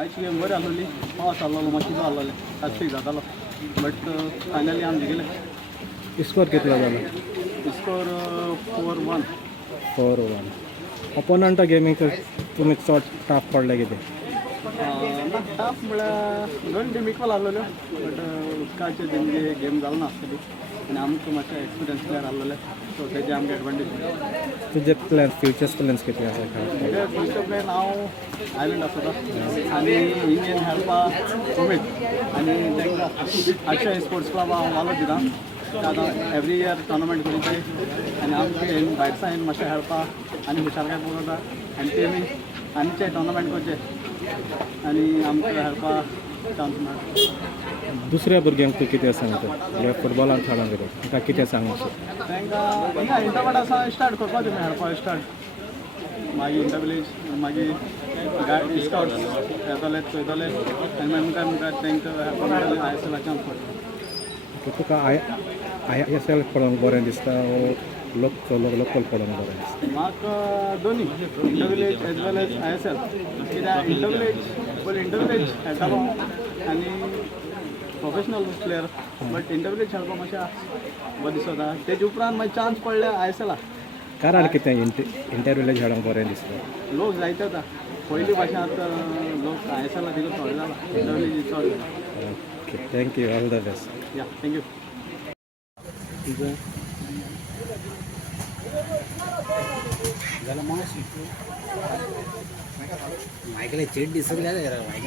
आयची गेम बरी आसलोली पावस आसलोलो मातशी जो आसलोले सात्वीक जातालो बट फायनली आमी जिखले स्कोर कितलो जालो स्कोर 4-1 4-1 ओपोनंटा गेमीक तुमी चड टाफ पडले कितें ना टाफ म्हळ्यार दोन टीम इक्वल आसलोल्यो बट उदकाचे तेंची गेम जालो नासतली आनी आमकां मातशें एक्सपिरियन्स प्लेयर आसलोले सो तेजे आमकां एडवांटेज तुजे प्लॅन्स फ्युचर्स प्लॅन्स कितें आसा खेळपाक फ्युचर प्लेन हांव आयलंड आसता आनी इंडियन हेल्पा उमेद आनी तांकां आठशे स्पोर्ट्स क्लब हांव वालो दिता आतां एवरी इयर टोर्नामेंट करूचे आनी आमचे भायर सायन मातशें हेल्पा आनी हुशारकाय पळोवता आनी तेमी आमचे टोर्नामेंट करचे आनी आमकां हेल्पा चान्स मेळटा दुसऱ्या भुरग्यांक तूं कितें सांगता जे फुटबॉलान खेळोंक गेले तांकां कितें सांगूंक तांकां हिंगा इंटरमेट आसा स्टार्ट करपा तुमी हेल्पा स्टार्ट मागीर इंटरविलेज मागीर गायड स्काउट्स येतले चोयतले आनी मागीर मुखार मुखार तांकां हेल्पा मेळटलें ISL चान्स पडटा तुका ISL पळोवंक बरें दिसता लोकल पळोवंक बरें दिसता म्हाका दोनी इंटरविलेज एज वेल एज ISL कित्याक इंटरविलेज खेळटालो आनी प्रोफेशनल प्लेयर बट इंटरविलेज खेळपाक मातशें बरें दिसता तेजे उपरांत मागीर चान्स पडले ISL कारण कितें इंटरव्यूला खेळोंक बरें दिसता लोक जायते आतां पयलीं भाशेन आतां लोक ISL तितून थोडे जाला इंटरविलेज चड okay thank you all the best या थँक्यू मायकल चेट दिसत काय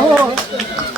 Oh!